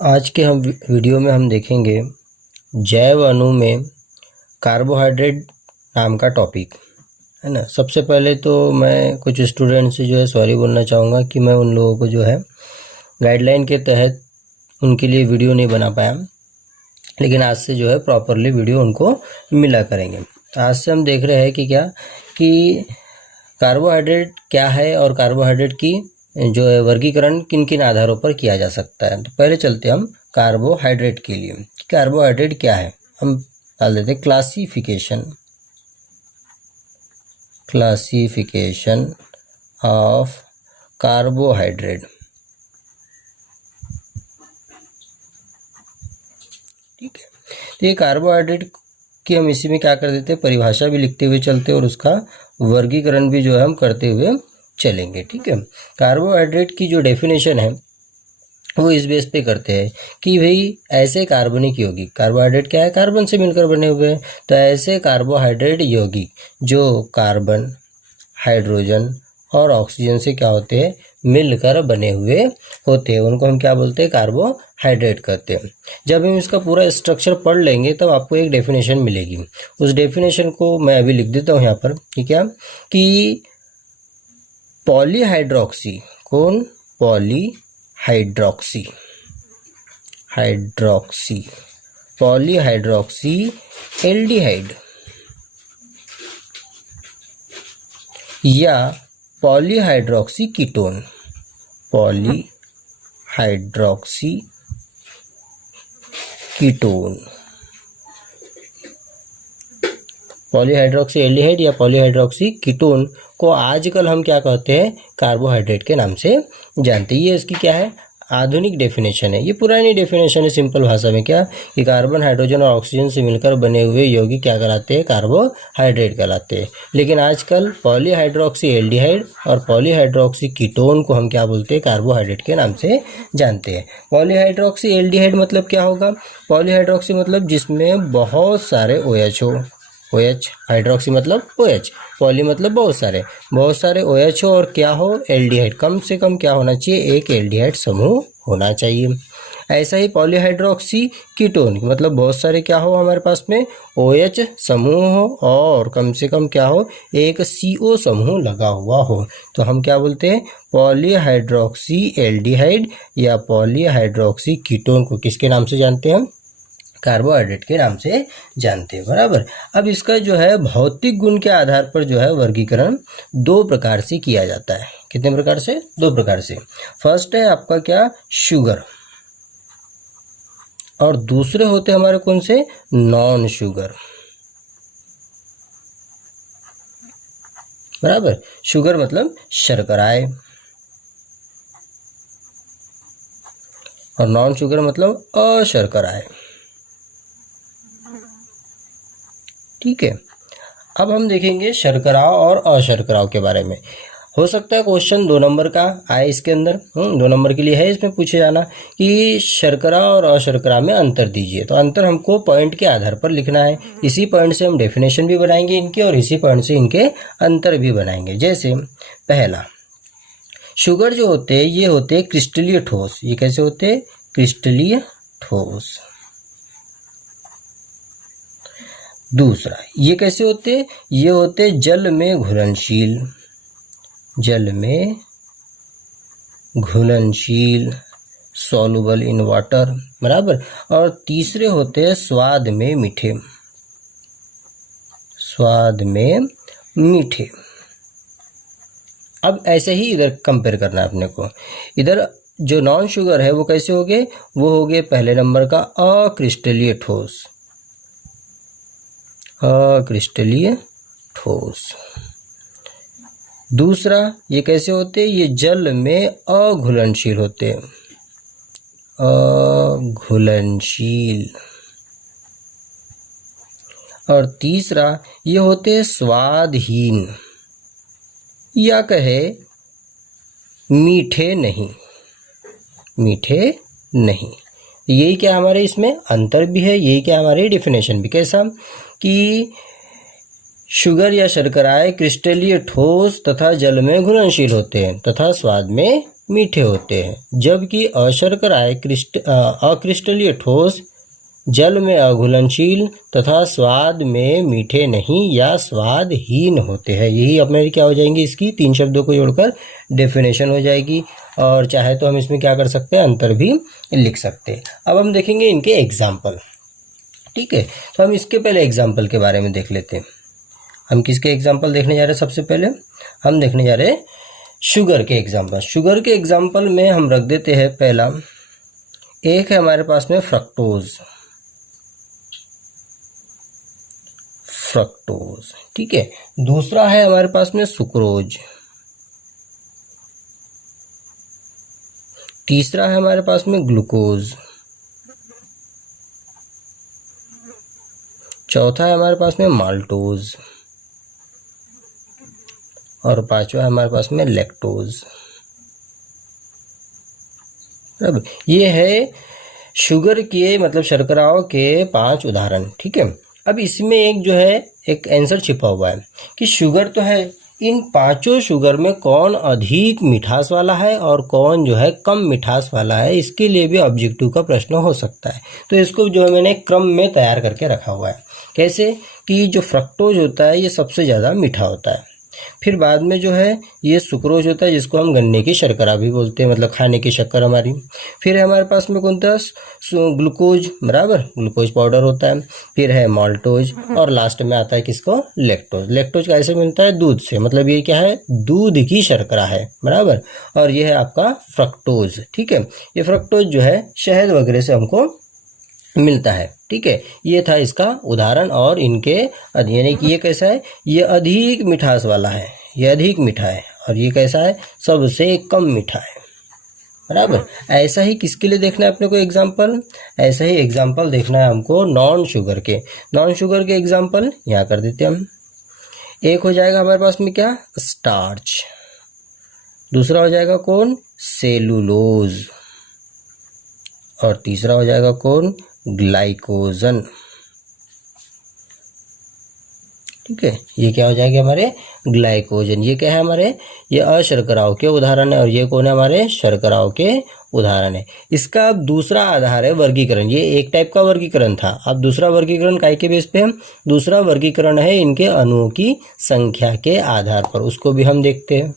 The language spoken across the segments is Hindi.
आज के हम वीडियो में हम देखेंगे जैव अणु में कार्बोहाइड्रेट नाम का टॉपिक है ना। सबसे पहले तो मैं कुछ स्टूडेंट से जो है सॉरी बोलना चाहूँगा कि मैं उन लोगों को जो है गाइडलाइन के तहत उनके लिए वीडियो नहीं बना पाया, लेकिन आज से जो है प्रॉपरली वीडियो उनको मिला करेंगे। आज से हम देख रहे हैं कि कार्बोहाइड्रेट क्या है और कार्बोहाइड्रेट की जो है वर्गीकरण किन किन आधारों पर किया जा सकता है। तो पहले चलते हम कार्बोहाइड्रेट के लिए। कार्बोहाइड्रेट क्या है हम डाल देते क्लासिफिकेशन ऑफ कार्बोहाइड्रेट। ठीक है, तो ये कार्बोहाइड्रेट की हम इसी में क्या कर देते हैं, परिभाषा भी लिखते हुए चलते और उसका वर्गीकरण भी जो है हम करते हुए चलेंगे। ठीक है, कार्बोहाइड्रेट की जो डेफिनेशन है वो इस बेस पे करते हैं कि भाई ऐसे कार्बनिक यौगिक, कार्बोहाइड्रेट क्या है, कार्बन से मिलकर बने हुए हैं, तो ऐसे कार्बोहाइड्रेट यौगिक जो कार्बन, हाइड्रोजन और ऑक्सीजन से क्या होते हैं, मिलकर बने हुए होते हैं, उनको हम क्या बोलते हैं, कार्बोहाइड्रेट कहते हैं। जब हम इसका पूरा स्ट्रक्चर पढ़ लेंगे तब आपको एक डेफिनेशन मिलेगी। उस डेफिनेशन को मैं अभी लिख देता हूँ यहाँ पर। ठीक है, कि पॉलीहाइड्रोक्सी, कौन, पॉलीहाइड्रोक्सी एल्डिहाइड या पॉलीहाइड्रोक्सी कीटोन, पॉलीहाइड्रोक्सी एल्डिहाइड या पॉलीहाइड्रोक्सी कीटोन को आजकल हम क्या कहते हैं, कार्बोहाइड्रेट के नाम से जानते हैं। ये इसकी क्या है, आधुनिक डेफिनेशन है। ये पुरानी डेफिनेशन है सिंपल भाषा में, क्या कि कार्बन, हाइड्रोजन और ऑक्सीजन से मिलकर बने हुए यौगिक क्या कहलाते हैं, कार्बोहाइड्रेट कहलाते हैं। लेकिन आजकल पॉलीहाइड्रोक्सी एल्डिहाइड और पॉलीहाइड्रोक्सी कीटोन को हम क्या बोलते हैं, कार्बोहाइड्रेट के नाम से जानते हैं। पॉलीहाइड्रोक्सी एल्डिहाइड मतलब क्या होगा, पॉलीहाइड्रोक्सी मतलब जिसमें बहुत सारे OH हो, OH, हाइड्रोक्सी मतलब OH, पॉली मतलब बहुत सारे OH हो, और क्या हो, एल्डिहाइड, कम से कम क्या होना चाहिए, एक एल्डिहाइड समूह होना चाहिए। ऐसा ही पॉलीहाइड्रोक्सी कीटोन मतलब बहुत सारे क्या हो हमारे पास में, OH समूह हो और कम से कम क्या हो, एक CO समूह लगा हुआ हो, तो हम क्या बोलते हैं, पॉलीहाइड्रोक्सी एल्डिहाइड या पॉलीहाइड्रोक्सी कीटोन को किसके नाम से जानते हैं हम, कार्बोहाइड्रेट के नाम से जानते हैं। बराबर। अब इसका जो है भौतिक गुण के आधार पर जो है वर्गीकरण दो प्रकार से किया जाता है। कितने प्रकार से, दो प्रकार से। फर्स्ट है आपका क्या, शुगर, और दूसरे होते हमारे कौन से, नॉन शुगर। बराबर, शुगर मतलब शर्कराएं और नॉन शुगर मतलब अशर्कराएं। ठीक है, अब हम देखेंगे शर्कराओं और अशर्कराओं के बारे में। हो सकता है क्वेश्चन 2 नंबर का आए इसके अंदर, 2 नंबर के लिए है इसमें पूछे जाना कि शर्करा और अशर्करा में अंतर दीजिए। तो अंतर हमको पॉइंट के आधार पर लिखना है। इसी पॉइंट से हम डेफिनेशन भी बनाएंगे इनके और इसी पॉइंट से इनके अंतर भी बनाएंगे। जैसे पहला, शुगर जो होते हैं ये होते हैं क्रिस्टलीय ठोस। ये कैसे होते हैं, क्रिस्टलीय ठोस। दूसरा, ये कैसे होते, ये होते जल में घुलनशील, सॉल्युबल इन वाटर। बराबर। और तीसरे होते हैं स्वाद में मीठे। अब ऐसे ही इधर कंपेयर करना है अपने को। इधर जो नॉन शुगर है वो कैसे हो गए, वो हो गए पहले नंबर का अक्रिस्टलीय ठोस। दूसरा, ये कैसे होते हैं, ये जल में अघुलनशील होते हैं, और तीसरा, ये होते हैं स्वादहीन या कहे मीठे नहीं। यही क्या हमारे इसमें अंतर भी है, यही क्या हमारी डेफिनेशन भी। कैसा कि शुगर या शर्कराएं क्रिस्टलीय ठोस तथा जल में घुलनशील होते हैं तथा स्वाद में मीठे होते हैं, जबकि अशर्कराय अक्रिस्टलीय ठोस, जल में अघुलनशील तथा स्वाद में मीठे नहीं या स्वादहीन होते हैं। यही अपने क्या हो जाएंगी, इसकी 3 शब्दों को जोड़कर डेफिनेशन हो जाएगी। और चाहे तो हम इसमें क्या कर सकते हैं, अंतर भी लिख सकते हैं। अब हम देखेंगे इनके एग्जाम्पल। ठीक है, तो हम इसके पहले एग्जाम्पल के बारे में देख लेते हैं। हम किसके एग्जाम्पल देखने जा रहे हैं? सबसे पहले हम देखने जा रहे हैं शुगर के एग्जाम्पल। शुगर के एग्जाम्पल में हम रख देते हैं पहला, एक है हमारे पास में फ्रक्टोज। ठीक है, दूसरा है हमारे पास में सुक्रोज, तीसरा है हमारे पास में ग्लूकोज, चौथा है हमारे पास में माल्टोज, और पांचवा है हमारे पास में लैक्टोज। अब ये है शुगर के मतलब शर्कराओं के 5 उदाहरण। ठीक है, अब इसमें एक जो है एक आंसर छिपा हुआ है कि शुगर तो है, इन 5 शुगर में कौन अधिक मिठास वाला है और कौन जो है कम मिठास वाला है, इसके लिए भी ऑब्जेक्टिव का प्रश्न हो सकता है। तो इसको जो है मैंने क्रम में तैयार करके रखा हुआ है। कैसे कि जो फ्रक्टोज होता है ये सबसे ज़्यादा मीठा होता है, फिर बाद में जो है ये सुक्रोज होता है जिसको हम गन्ने की शर्करा भी बोलते हैं, मतलब खाने की शक्कर हमारी। फिर है हमारे पास में कौन था, ग्लूकोज, बराबर, ग्लूकोज पाउडर होता है। फिर है माल्टोज, और लास्ट में आता है किसको, लैक्टोज। लैक्टोज कैसे मिलता है, दूध से, मतलब ये क्या है, दूध की शर्करा है, बराबर। और ये है आपका फ्रक्टोज। ठीक है, ये फ्रक्टोज जो है शहद वगैरह से हमको मिलता है। ठीक है, ये था इसका उदाहरण। और इनके यानी कि ये कैसा है, ये अधिक मिठास वाला है, ये अधिक मीठा है, और ये कैसा है, सबसे कम मीठा है, बराबर। ऐसा ही किसके लिए देखना है अपने को एग्जाम्पल, ऐसा ही एग्जाम्पल देखना है हमको नॉन शुगर के। नॉन शुगर के एग्जाम्पल यहाँ कर देते हैं हम। एक हो जाएगा हमारे पास में क्या, स्टार्च, दूसरा हो जाएगा कौन, सेलुलोज, और तीसरा हो जाएगा कौन, ग्लाइकोजन। ठीक है, ये क्या हो जाएगा हमारे ग्लाइकोजन। ये क्या है हमारे, ये अशर्कराओं के उदाहरण है, और ये कौन है, हमारे शर्कराओं के उदाहरण है। इसका अब दूसरा आधार है वर्गीकरण। ये एक टाइप का वर्गीकरण था, अब दूसरा वर्गीकरण काय के बेस पे है, दूसरा वर्गीकरण है इनके अणुओं की संख्या के आधार पर, उसको भी हम देखते हैं।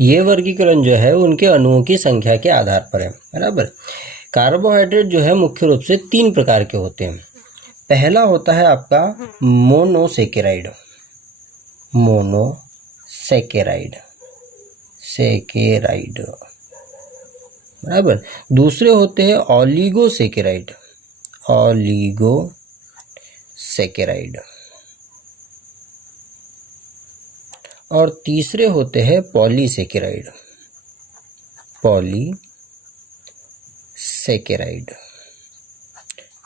ये वर्गीकरण जो है उनके अणुओं की संख्या के आधार पर है, बराबर। कार्बोहाइड्रेट जो है मुख्य रूप से 3 प्रकार के होते हैं। पहला होता है आपका मोनोसेकेराइड, सेकेराइड, बराबर। दूसरे होते हैं ऑलिगोसेकेराइड, और तीसरे होते हैं पॉलीसेकेराइड,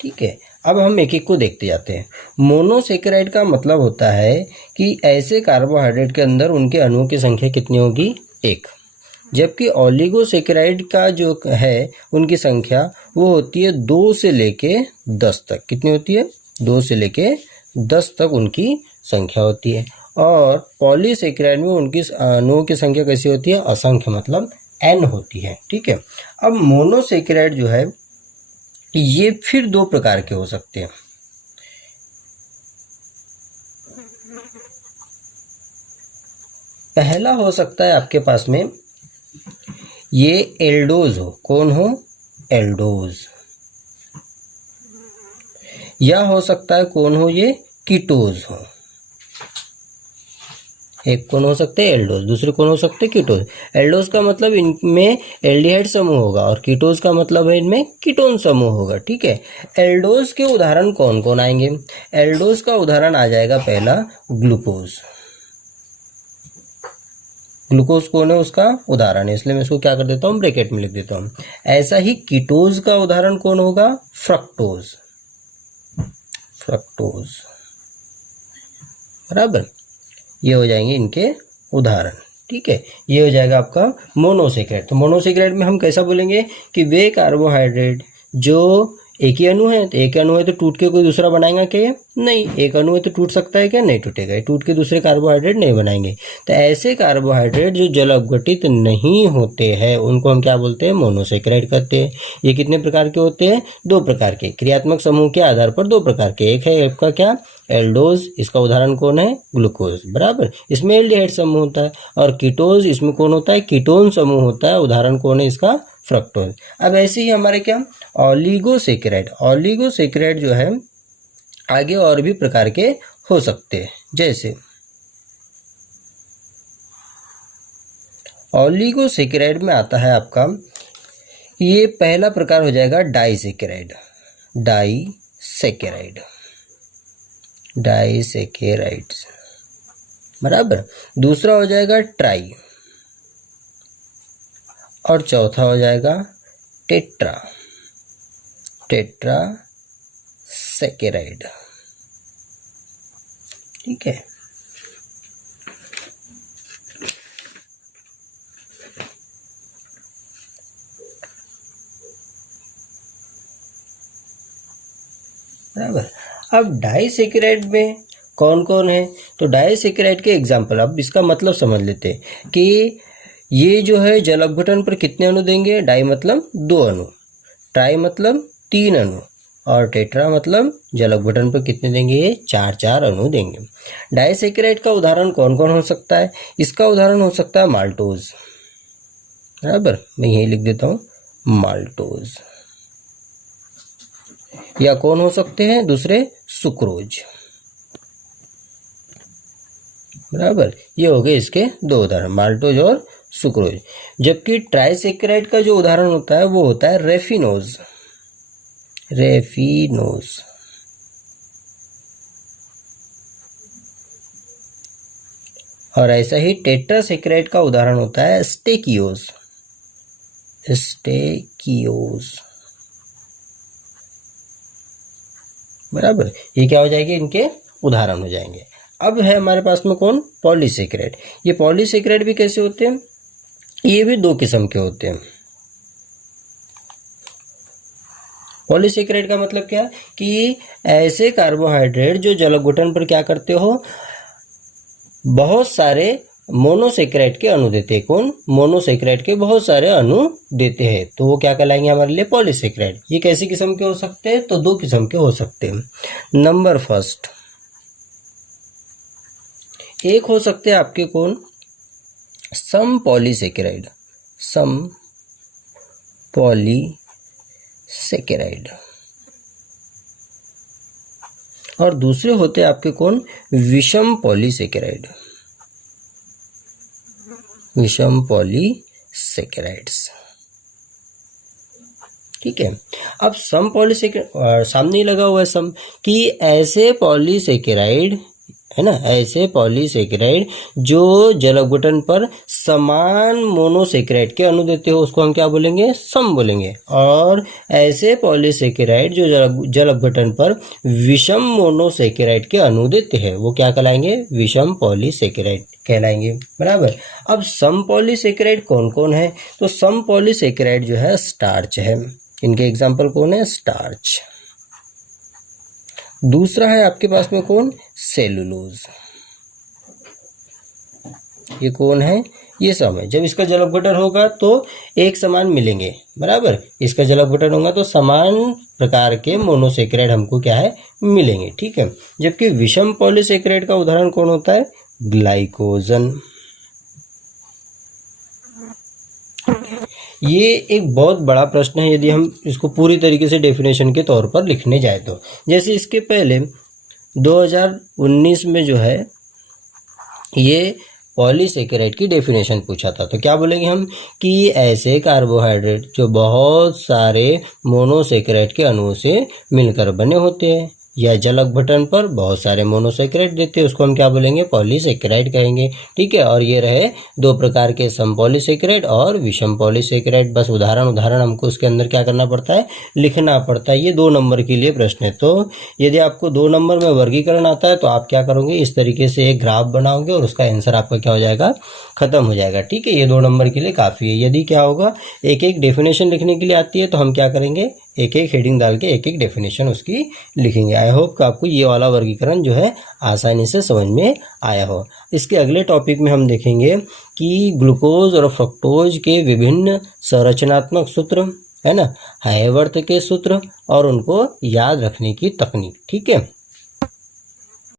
ठीक है, अब हम एक एक को देखते जाते हैं। मोनोसेकेराइड का मतलब होता है कि ऐसे कार्बोहाइड्रेट के अंदर उनके अणुओं की संख्या कितनी होगी, 1। जबकि ऑलिगोसेकेराइड का जो है उनकी संख्या वो होती है 2 से लेके 10 तक। कितनी होती है, 2 से लेके 10 तक उनकी संख्या होती है। और पॉलीसेकेराइड में उनकी अणुओं की संख्या कैसी होती है, असंख्य, मतलब n होती है। ठीक है, अब मोनोसेकेराइड जो है ये फिर 2 प्रकार के हो सकते हैं। पहला हो सकता है आपके पास में ये एल्डोज हो, कौन हो, एल्डोज, या हो सकता है कौन हो, ये कीटोज हो। एक कौन हो सकते हैं, एल्डोज, दूसरे कौन हो सकते हैं, कीटोज। एल्डोज का मतलब इनमें एल्डिहाइड समूह होगा, और कीटोज का मतलब है इनमें कीटोन समूह होगा। ठीक है, एल्डोज के उदाहरण कौन कौन आएंगे, एल्डोज का उदाहरण आ जाएगा पहला ग्लूकोज। ग्लूकोज कौन है, उसका उदाहरण है, इसलिए मैं इसको क्या कर देता हूँ, ब्रैकेट में लिख देता हूँ। ऐसा ही कीटोज का उदाहरण कौन होगा, फ्रक्टोज, बराबर। ये हो जाएंगे इनके उदाहरण। ठीक है, ये हो जाएगा आपका मोनोसेकेराइड। तो मोनोसेकेराइड में हम कैसा बोलेंगे कि वे कार्बोहाइड्रेट जो एक ही अणु है, तो एक अणु है तो टूट के कोई दूसरा बनाएगा क्या ये? नहीं। एक अणु है तो टूट सकता है क्या? नहीं टूटेगा। टूट के दूसरे कार्बोहाइड्रेट नहीं बनाएंगे। तो ऐसे कार्बोहाइड्रेट जो जल अपघटित नहीं होते हैं उनको हम क्या बोलते हैं? मोनोसेकेराइड कहते हैं। ये कितने प्रकार के होते हैं? 2 प्रकार के। क्रियात्मक समूह के आधार पर 2 प्रकार के। एक है आपका क्या? एल्डोज। इसका उदाहरण कौन है? ग्लूकोज। बराबर। इसमें एल्डिहाइड समूह होता है। और कीटोज, इसमें कौन होता है? कीटोन समूह होता है। उदाहरण कौन है इसका? फ्रक्टोज। अब ऐसे ही हमारे क्या? ऑलिगोसेकेराइड। ऑलिगोसेकेराइड जो है आगे और भी प्रकार के हो सकते हैं। जैसे ऑलिगोसेकेराइड में आता है आपका, ये पहला प्रकार हो जाएगा डाइसेकेराइड। Disaccharide, disaccharides. बराबर। दूसरा हो जाएगा ट्राई, और चौथा हो जाएगा टेट्रा, टेट्रा सेकेराइड। ठीक है। बराबर। अब डाइसेकेराइड में कौन कौन है? तो डाइसेकेराइड के एग्जाम्पल, अब इसका मतलब समझ लेते हैं कि ये जो है जल अपघटन पर कितने अणु देंगे? डाई मतलब 2 अणु, ट्राई मतलब 3 अणु, और टेट्रा मतलब जल अपघटन पर कितने देंगे? 4 अणु देंगे। डाइसेकेराइड का उदाहरण कौन कौन हो सकता है? इसका उदाहरण हो सकता है माल्टोज। बराबर, मैं यही लिख देता हूँ माल्टोज। या कौन हो सकते हैं दूसरे? सुक्रोज। बराबर। ये हो गए इसके 2 उदाहरण, माल्टोज और सुक्रोज। जबकि ट्राइसेकेराइड का जो उदाहरण होता है वो होता है रेफिनोज। रेफिनोज। और ऐसा ही टेट्रासेकेराइड का उदाहरण होता है स्टेकियोज। स्टेकियोज। बराबर। ये क्या हो जाएंगे? इनके उदाहरण हो जाएंगे। अब है हमारे पास में कौन? पॉलीसेकेराइड। ये पॉलीसेकेराइड भी कैसे होते हैं? ये भी 2 किस्म के होते हैं। पॉलीसेकेराइड का मतलब क्या? कि ऐसे कार्बोहाइड्रेट जो जल अपघटन पर क्या करते हो? बहुत सारे मोनोसेकेराइड के अणु देते हैं। कौन? मोनोसेकेराइड के बहुत सारे अणु देते हैं, तो वो क्या कहलाएंगे हमारे लिए? पॉलीसेकेराइड। ये कैसे किस्म के हो सकते हैं? तो 2 किस्म के हो सकते हैं। नंबर फर्स्ट, एक हो सकते हैं आपके कौन? सम पॉलीसेकेराइड। सम पॉलीसेकेराइड। और दूसरे होते हैं आपके कौन? विषम पॉलीसेकेराइड। विषम पॉलीसेकेराइड्स। ठीक है। अब सम पॉलीसेकेराइड सामने ही लगा हुआ है सम, कि ऐसे पॉलीसेकेराइड है ना, ऐसे पॉलीसेकेराइड जो जल अपघटन पर समान मोनोसेकेराइड के अणु देते हो उसको हम क्या बोलेंगे? सम बोलेंगे। और ऐसे पॉलीसेकेराइड जो जल अपघटन पर विषम मोनोसेकेराइड के अणु देते हैं वो क्या कहलाएंगे? विषम पॉलीसेकेराइड कहलाएंगे। बराबर। अब सम पॉलीसेकेराइड कौन कौन है? तो सम पॉलीसेकेराइड जो है स्टार्च है। इनके एग्जाम्पल कौन है? स्टार्च। दूसरा है आपके पास में कौन? सेलुलोज। ये कौन है? ये सम है। जब इसका जल अपघटन होगा तो एक समान मिलेंगे। बराबर। इसका जल अपघटन होगा तो समान प्रकार के मोनोसेकेराइड हमको क्या है? मिलेंगे। ठीक है। जबकि विषम पॉलीसेकेराइड का उदाहरण कौन होता है? ग्लाइकोजन। ये एक बहुत बड़ा प्रश्न है यदि हम इसको पूरी तरीके से डेफिनेशन के तौर पर लिखने जाए तो। जैसे इसके पहले 2019 में जो है ये पॉलीसेकेराइड की डेफिनेशन पूछा था, तो क्या बोलेंगे हम? कि ऐसे कार्बोहाइड्रेट जो बहुत सारे मोनोसेकेराइड के अणुओं से मिलकर बने होते हैं, या जल अपघटन पर बहुत सारे मोनोसेकेराइड देते हैं, उसको हम क्या बोलेंगे, पॉलीसेकेराइड कहेंगे। ठीक है, और ये रहे दो प्रकार के सम पॉलीसेकेराइड और विषम पॉलीसेकेराइड। बस उदाहरण हमको उसके अंदर क्या करना पड़ता है, लिखना पड़ता है। ये 2 नंबर के लिए प्रश्न है। तो यदि आपको 2 नंबर में वर्गीकरण आता है तो आप क्या करोगे, इस तरीके से एक ग्राफ बनाओगे और उसका आंसर आपका क्या हो जाएगा, खत्म हो जाएगा। ठीक है, ये 2 नंबर के लिए काफ़ी है। यदि क्या होगा, एक एक डेफिनेशन लिखने के लिए आती है तो हम क्या करेंगे, एक एक हेडिंग डाल के एक एक डेफिनेशन उसकी लिखेंगे। आई होप कि आपको ये वाला वर्गीकरण जो है आसानी से समझ में आया हो। इसके अगले टॉपिक में हम देखेंगे कि ग्लूकोज और फ्रक्टोज के विभिन्न संरचनात्मक सूत्र, है ना, हायवर्थ के सूत्र और उनको याद रखने की तकनीक। ठीक है।